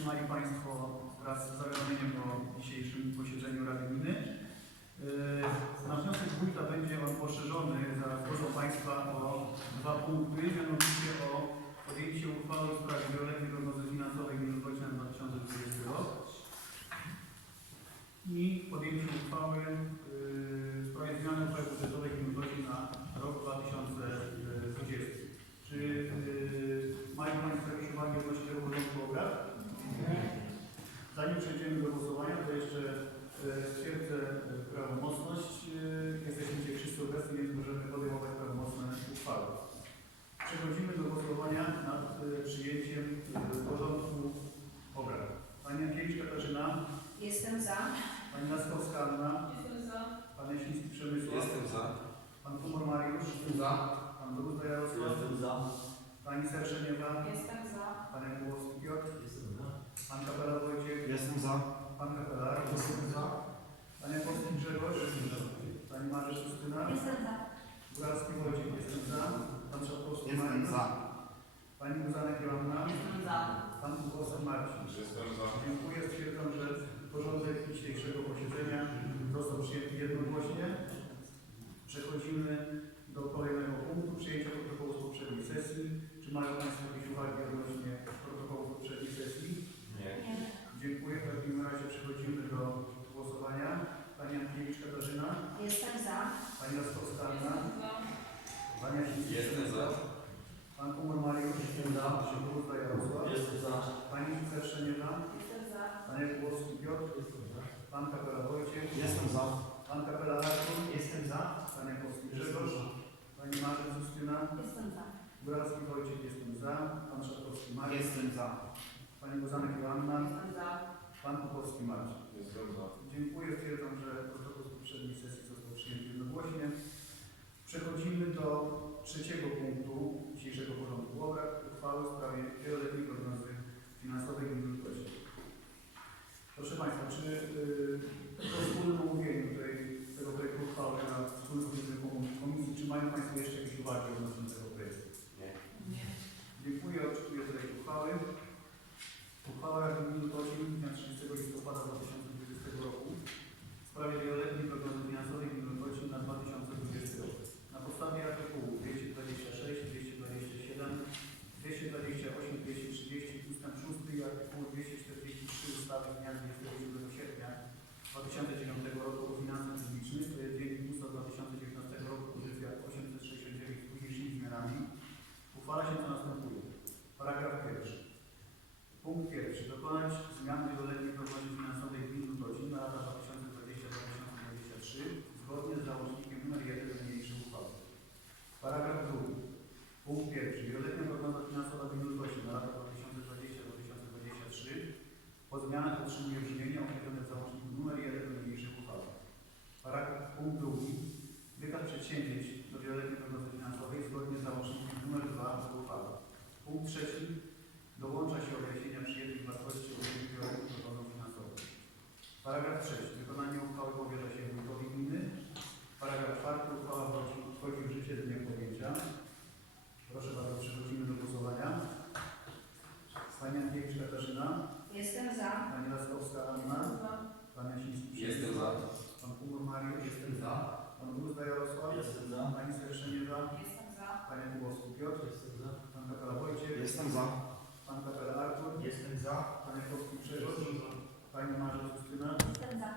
otrzymali Państwo wraz z zawiadomieniem o dzisiejszym posiedzeniu Rady Gminy. Yy, Na wniosek wójta będzie on poszerzony, zaraz proszę Państwa, o dwa punkty, mianowicie o podjęcie uchwały w sprawie wieloletniej prognozy finansowej Wojcina na 2020 rok i podjęcie uchwały yy, w sprawie zmiany uchwały budżetowej gminy Wojcin na rok 2020. Czy yy, mają Państwo jakieś uwagi odnośnie tego porządku obrad? Zanim przejdziemy do głosowania, to jeszcze e, stwierdzę e, prawomocność. E, Jesteśmy dzisiaj wszyscy obecni, więc możemy podejmować prawomocne uchwały. Przechodzimy do głosowania nad e, przyjęciem e, porządku obrad. Pani Ankiewicz Katarzyna, Jestem za. Pani Laskowska Anna, Jestem za. Pan Jasiński Przemysław, Jestem za. Pan Kumor Mariusz, Za. Pan Bruzda Jarosław, za. Pani Serszeniewa, Jestem za. Pan Jakubowski Piotr, Jestem za. Pan Kapela Wojciech, Jestem za. Pan Kapela, za. Pan Jakubowski Grzegorz, Pani Marzysz Justyna, Jestem za. Góralski Wojciech, jestem za. Pan Trzaskowski Jestem za. Pani Muzanek Joanna. Jestem za. Pan Kubowski Marcin. Jestem za. Dziękuję. Stwierdzam, że porządek dzisiejszego posiedzenia został przyjęty jednogłośnie. Przechodzimy do kolejnego punktu przyjęcia protokołu z poprzedniej sesji. Czy mają Państwo jakieś uwagi odnośnie protokołu z poprzedniej sesji? Nie. Nie. Dziękuję. W takim razie przechodzimy do głosowania. Pani Ankiewicz Katarzyna. Jestem za. Pani Laskowska Anna. za. Pani Jasiński Jestem za. Pan Kumur Mariusz. Jestem za. Pan Bruzda Jarosław. Jestem za. Pani Wicer Szczeniewna. Jestem za. Pan Jakubowski Piotr. Jestem za. Pan Kapela Wojciech. Jestem za. Pan Kapela Artur. Jestem za. Pan Jakubowski Grzegorz. Pani Marzec Justyna. Jestem za. Góralski Wojciech. Jestem za. Pan Szatkowski Mariusz. Jestem za. Pani Bozanek Joanna. Jestem za. Pan Kupowski Marcin. Jestem za. Dziękuję. Stwierdzam, że protokół z poprzedniej sesji został przyjęty jednogłośnie. Przechodzimy do trzeciego punktu dzisiejszego porządku obrad. Uchwały w sprawie wieloletniej prognozy finansowej gminy Kości. Proszę Państwa, czy yy, po wspólnym omówieniu tego projektu uchwały na wspólnym komisji, czy mają Państwo jeszcze jakieś uwagi odnośnie tego projektu? Nie. Nie. Dziękuję. Oczekuję tej uchwały. Uchwała Rady Gminy Koźmin dnia 30 listopada 2020 roku w sprawie wieloletniej prognozy finansowej gminy Koźmin na 2020 rok. Na podstawie artykułów 226, 227, 228, 230 ust. 6 i artykułu 243 ustawy dnia 27 sierpnia 2009 roku o finansach publicznych, to jest USA 2019 roku, pozycja 869 z późniejszymi zmianami, uchwala się co następuje. Paragraf pierwszy. Punkt pierwszy. Dokonać zmian wieloletniej prognozie finansowej gmin Lutocin na lata 2020-2023 zgodnie z załącznikiem nr 1 niniejszej uchwały. Paragraf drugi. Punkt pierwszy. Wieloletnia prognoza finansowa gmin Lutocin na lata 2020-2023 po zmianach otrzymuje brzmienie określone w załączniku nr 1 niniejszej uchwały. Paragraf punkt drugi. Wykaz przedsięwzięć do wieloletniej prognozy finansowej zgodnie z załącznikiem nr 2 do uchwały. Punkt trzeci. Dołącza się określenia Paragraf trzeci. Wykonanie uchwały powierza się wójtowi gminy. Paragraf czwarty. Uchwała wchodzi, wchodzi w życie z dniem podjęcia. Proszę bardzo, przechodzimy do głosowania. Pani Ankiewicz Katarzyna. Jestem za. Pani Laskowska Anna. Pan Jasiński Jestem za. Pan Kumur Mariusz. Jestem za. Pan Bruzda Jarosław. Jestem za. Pani Serszeniewa. Jestem za. Pan Jakubowski Piotr. Jestem za. Pan Kapela Wojciech. Jestem za. Pan Kapela Artur. Jestem za. Pan Jakubowski Grzegorz. Pani Marzec Justyna. Jestem za.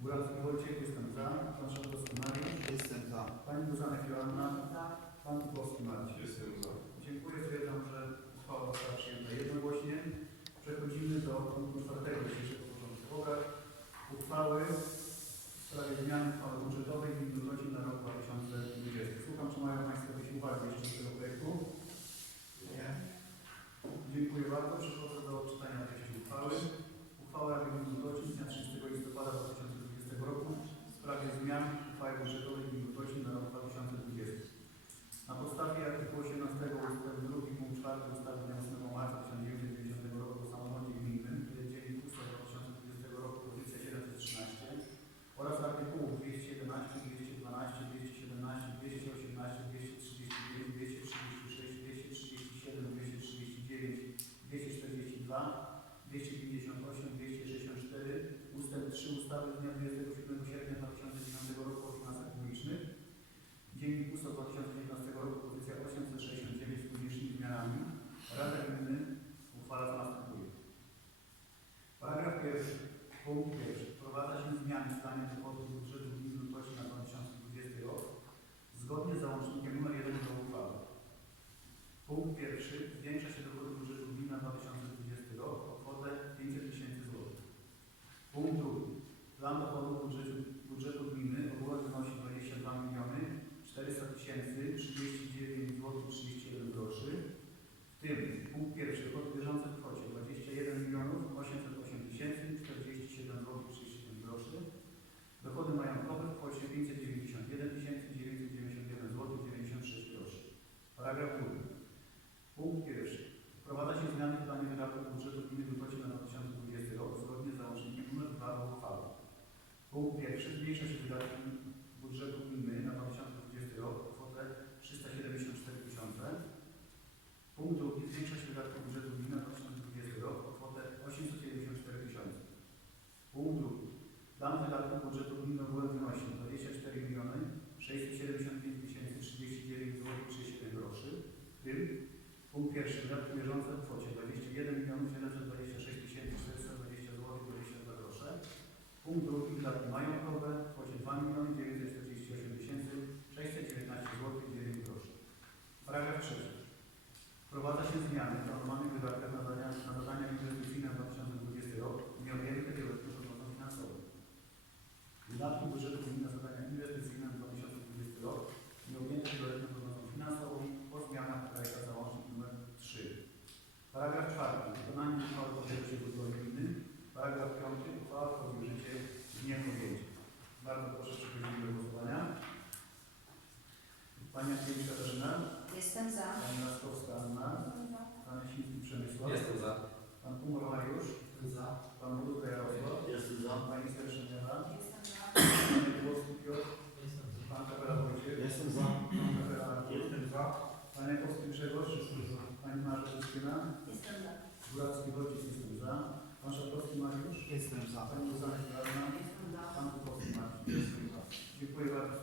Góralski Wojciech. Jestem za. Pan Szatkowski Mariusz. Jestem za. Pani Buzanek Joanna. Za. Pan Kupowski Marcin. Jestem za. Dziękuję. Stwierdzam, że uchwała została przyjęta jednogłośnie. Przechodzimy do punktu czwartego dzisiejszego porządku obrad. Uchwały w sprawie zmiany uchwały budżetowej gminy Lutocin na rok 2020. Słucham, czy mają Państwo jakieś uwagi jeszcze do tego projektu? Nie. Dziękuję bardzo. vamos Punkt pierwszy. Zmniejsza się wydatki budżetu gminy na 2020 rok Pani Andrzejewicz Katarzyna. Jestem za. Pani Laskowska Anna. Za. Pan Leśnicki Przemysław. Jestem za. Pan Kumor Mariusz. Jestem za. Pan Budówka Jarosław. Jestem za. Pani Sterszyniana. Jestem za. Pan Jakubowski Piotr. Jestem za. Pan Kapela Wojciech. Jestem za. Pan Kapela Jestem za. Pan Jakowski Grzegorz. Jestem za. Pani Marzena Justyna. Jestem za. Góralski Wojciech. Jestem za. Pan Szatowski Mariusz. Jestem za. Pani Rozana Jestem za. Pan Kupowski Mariusz. Jestem za. Dziękuję bardzo.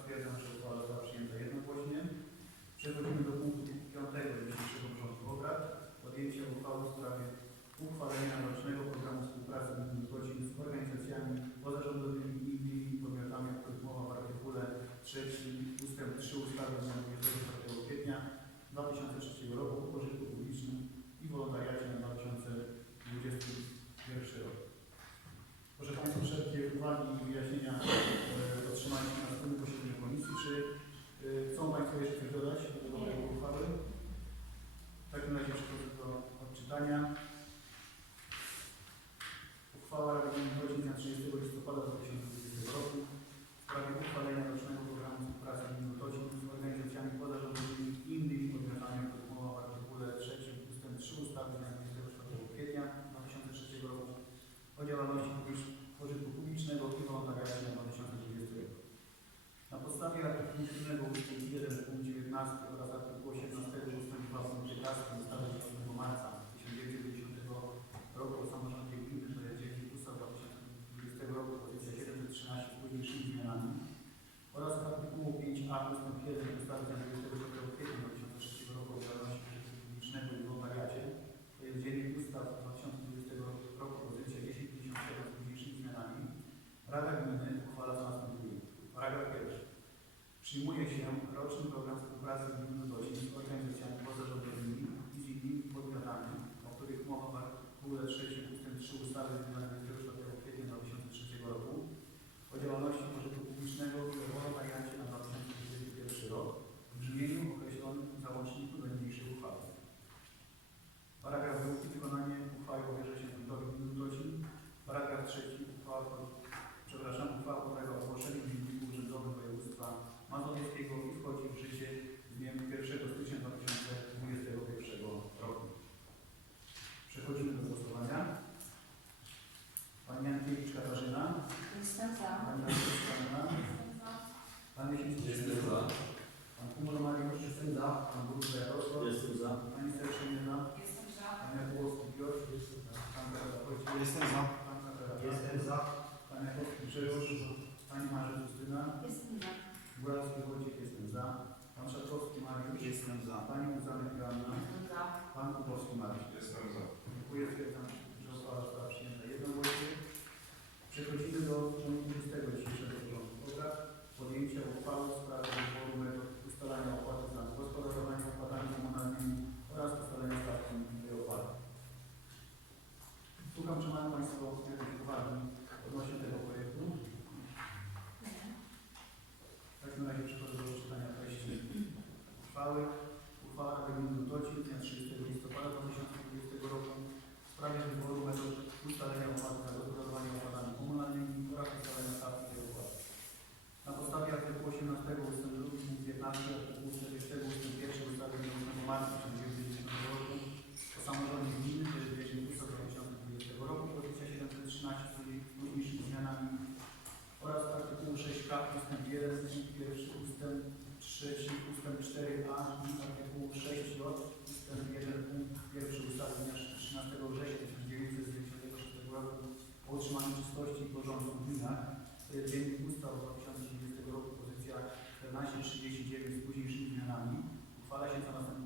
ogóle 3 ustęp 3 ustawy z 1439 z późniejszymi zmianami uchwala się co następnego.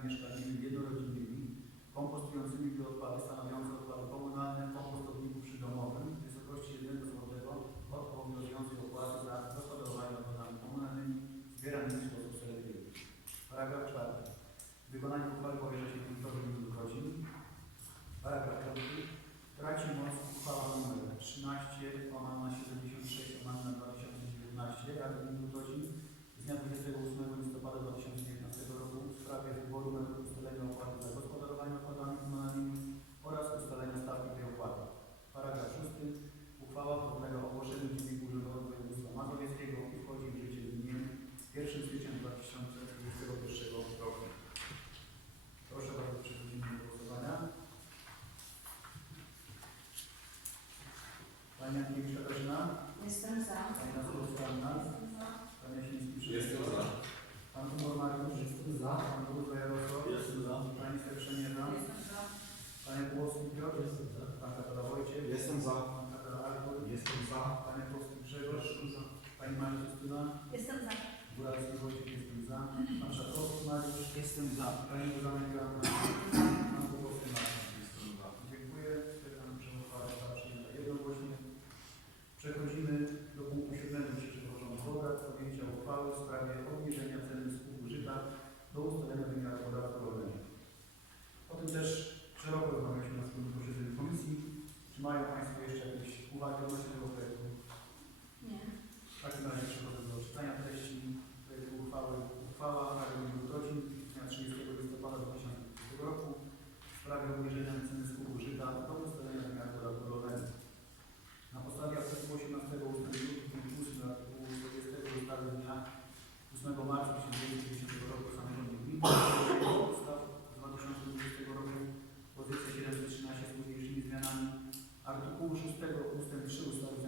mieszkalnymi Za. Panie Polski Grzegorz. Za. Pani Maria Justyna. Jestem za. Buracki Wojciech. Jestem za. Pan Szarkowski Mariusz. Jestem za. Pani Bogdanek Pan Bogowski Mariusz. Jestem za. Dziękuję. Pytam przemowa została przyjęta jednogłośnie. Przechodzimy do punktu 7 przyszłego obrad podjęcia uchwały w sprawie obniżenia ceny skupu żyta do ustalenia wymiaru podatku rolnego. O tym też szeroko rozmawialiśmy na wspólnym posiedzeniu komisji. Czy mają Państwo jeszcze jakieś uwagi odnośnie 6 ust. 3 ustawy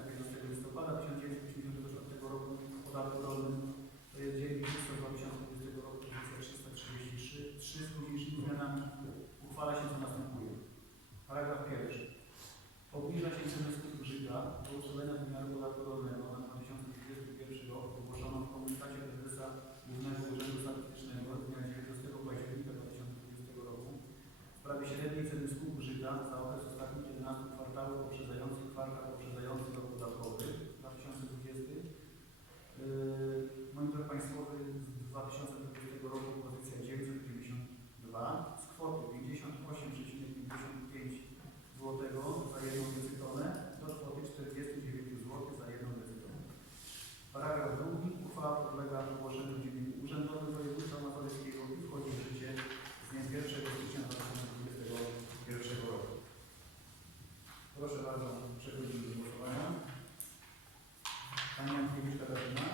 Ania Mickiewicz Katarzyna.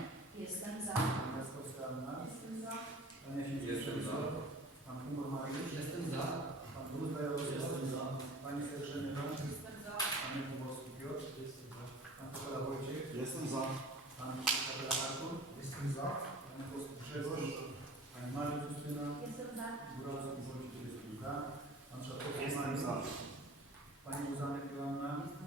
Jestem za. Ania Skowska Anna. Jestem za. Ania Sińskiego Przemysław. Pan Kumor Mariusz. Jestem za. Pan Bruzda Jarosław. Jestem za. Pani Serżeniora. Jestem za. Pan Jakubowski Piotr. Jestem za. Pan Kokola Wojciech. Jestem za. Pan Kokola Artur. Jestem za. Pan Kowski Grzegorz. Pani Mariusz Justyna. Jestem za. Góral Wojciech Jestem za. Pan Szatowski Pani Uzanek Joanna.